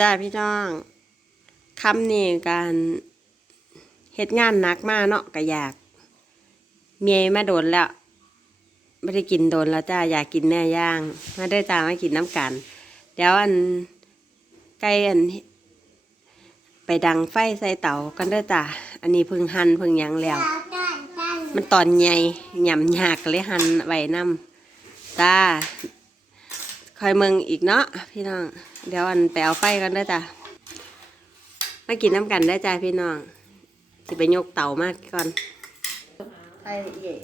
จ้าพี่น้องคำนี้การเฮ็ดงานหนักมากเนาะก็อยาก เมียมาโดนแล้วไม่ได้กินโดนแล้วจ้าอยากกินเนื้อย่างมาได้จ้ามากินน้ำกัน เดี๋ยวอันไก่อัน ไปดังไฟใส่เตากันเด้จ้าอันนี้พึ่งหันพึ่งยังแล้ว มันตอนใหญ่หย่ำยากเลยหันไว้นำจ้า อยเมืองอีกเนาะพี่น้อง เดี๋ยวอันไปเอาไฟกันเด้จ้ามากินน้ำกันได้จ้าพี่น้องสิไปยกเตามากก่อนไฟเย่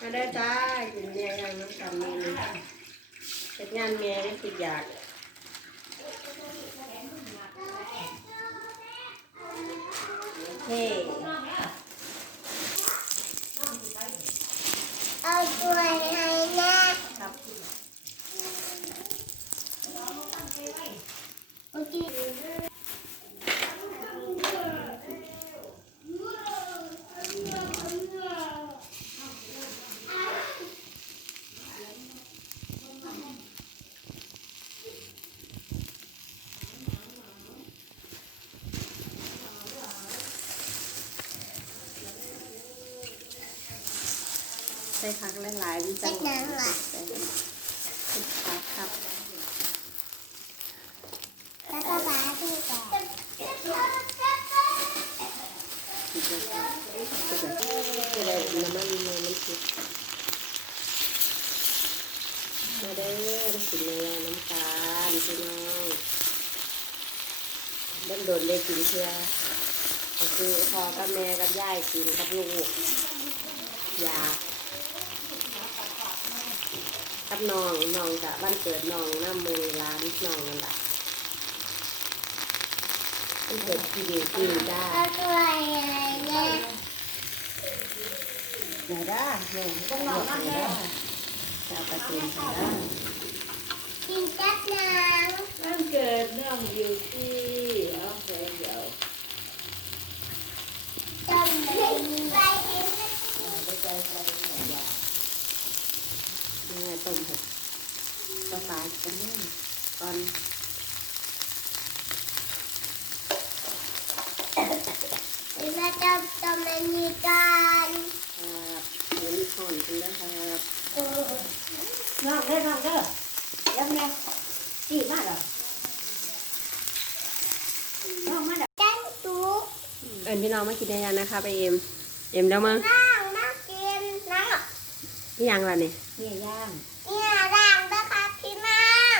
มาได้จ้ากินเมียยังน้ำกันมีเฮ็ดงานเมียได้คืออยากเฮ้ เอาตัวให้แน่ ครับ โอเค ใส่ผักหลายๆวิจัเจ็งดน้ำล่ะใส่ผักครับแล้วก็บาที่แต่จะได้น้ำมันในน้ำพริกมาเด้อมากินเลยน้ำตาลพี่น้องเล่นโดนได้กินเชื่อก็คือพอกับแม่กับยายกินกับลูกอยาก กับน้องน้องกับบ้านเกิดน้องน้ำมือร้านน้องนั่นแหละมันเกิดที่ดีที่ได้เอาตัวให้แน่ไหนได้แม่ต้องรอน้ำแม่จะเอาไปกินกันได้กินจัดน้วันเกิดน้องอยู่ที่เอาไปเดี๋ยวำต้มเลยไปเองนะ ไปใจใส่หัวยา ยังไงต้มเถอะก็ตายกันเนี่ยก่อนเดี๋ยวมาต้มต้มมันมีกันครับเดี๋ยวมีข้อนกันนะครับน้องเด้อน้องเด้อยังไงจีมาเหรอน้องมาเด้อจันตุ๊กเอิญพี่น้องมากินได้ยังนะคะไปเอ็มเอ็มแล้วมั้งนั่งมากินนั่ง นี่ยังล่ะนี่เนี่ยย่างเนี่ยร่างนะคะพี่นั่ง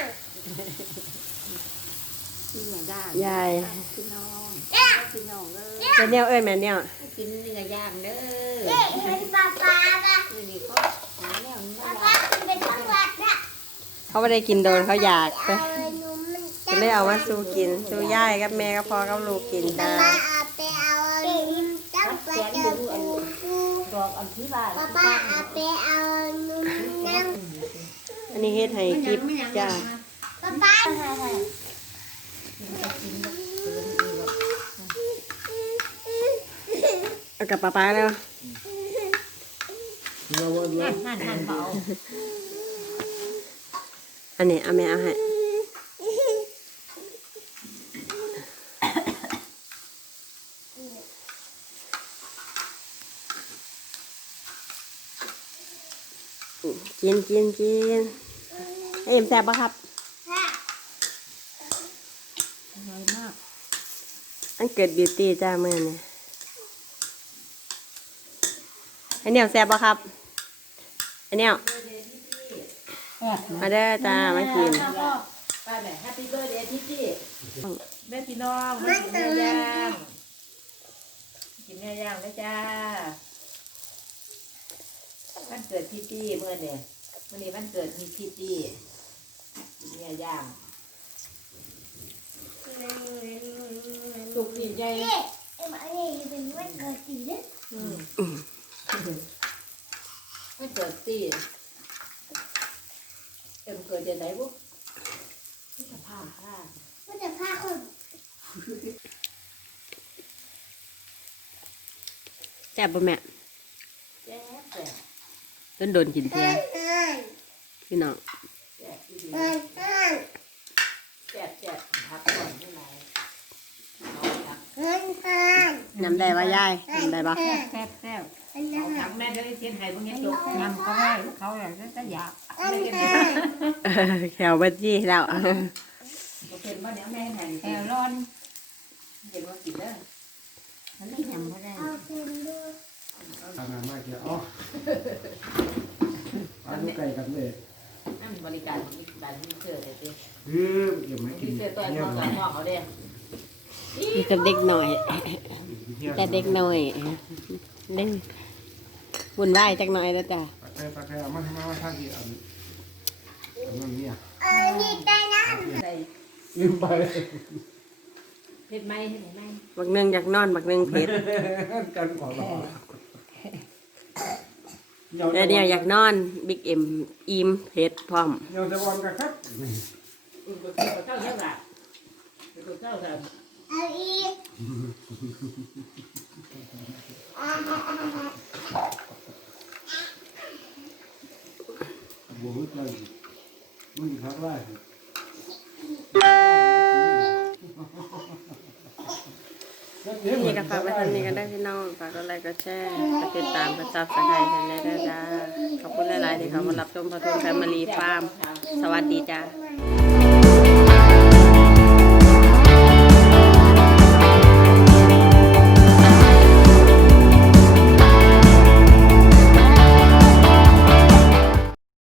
เนี่ยย่างยายพี่น้องเนี่ยพี่น้องเด้อเป็นเนี่ยเอ้ยแม่เนี่ยกินเนื้อย่างเด้อเด็กเห็นป้าป้าปะคือนี่ก็หาแนวนี้ป้ามาป้าคุณเป็นจังหวัดนะเขาไม่ได้กินโดนเขาอยากไปเอาหนูมันก็เลยเอามาสู้กินสู้ย่ายกับแม่กับพ่อกับลูกกินป้าจ้าป้าเอาไปเอา ที่บ้านป้าป้าเอาไปเอาหนูนั่งอันนี้เฮ็ดให้กิบจ้าป้าป้าเอากับป้าป้าแล้วหั่นหั่นหั่นเบาอันนี้เอาแม่เอาให้ กินกินกินเอ็มแซ่บปะครับ อร่อยมาก อันเกิดบิวตี้จ้าเมื่อนี่อันเนี้ยแซ่บปะครับ อันเนี้ยมาเด้อจ้ามากิน ไปแม่แฮปปี้เบิร์ดเดย์ที่จีแม่พี่น้องมากินเนื้อย่างกินเนื้อย่างนะจ้าวัน เกิดพี่ตี้เมื่อเนี่ยวันนี้วันเกิดมีพี่ตี้กินเนื้อย่างสุกดีใจเอ๊ะเอ็มอันนี้เป็นวันเกิดสีเนี่ยอืมวันเกิดตี้เอ็มเกิดเดือนไหนบุ๊กที่สภาพค่ะว่าจะพาคนแซ่บปะแม่แจ๊บแจ๊บต้ นโดนกินเฮ้เพียยเฮ้ยพี่น้องแซ่บอีหลีมันมันแซ่บแซ่บพักก่อนไม่ไหลเอาผักมันมันนำได้ว่ายายนำได้ปะแซ่บแซ่บแซ่บมันเอาผักแม่ได้เสียนไห้พวกนี้จบยำก็ได้เขาอยากจะอยากมันมันเออแขวบัดจี้แล้วโอเคมาเดี๋ยวแม่ให้แอวร้อนเดี๋ยวมากินเด้อมันไม่ยำก็ได้เอาคืนดู ทำงานมากเกี่ยวอ๋ออันนี้ไก่กันเลยนั่นบริการมีบานมีเสื้อเลยสิเฮ้ยเก็บไม่กิมีนเสื้อตัวเงียน้บองเลกับยน้องเขาเด้มีแต่เด็กหน่อย แต่เด็กหน่อยเล่นวุ่นวายจักหน่อยแล้วจ้ะตะแคร่ตะแคร่เอามาทำมาว่าท่ากี่อันอันนั้นเนี่ยเออนี่ได้นะใส่ลืมไปเผ็ดไหมเผ็ดไหมบักหนึงอยากนอนบักหนึงเผ็ดกันก่อนหรอ เดี๋ยวเดี๋ยวอยากนอนบิ๊กเอ็มอิ่มเผ็ดพร้อมเดี๋ยวจะวางกันครับอุ่นกว่าเจ้าเยอะกว่าเจ้าแบบเอาอีกอ่าอ่าอ่าบวกเลยมึงพักไล่ นี่ก็ฝากไว้เท่านี้กันได้พี่น้องฝากกดไลค์กดแชร์กดติดตามกดซับสไครต์กันได้จ้าขอบคุณหลายๆที่เขามารับชมพระทุนแฟมิลี่ฟาร์มสวัสดีจ้า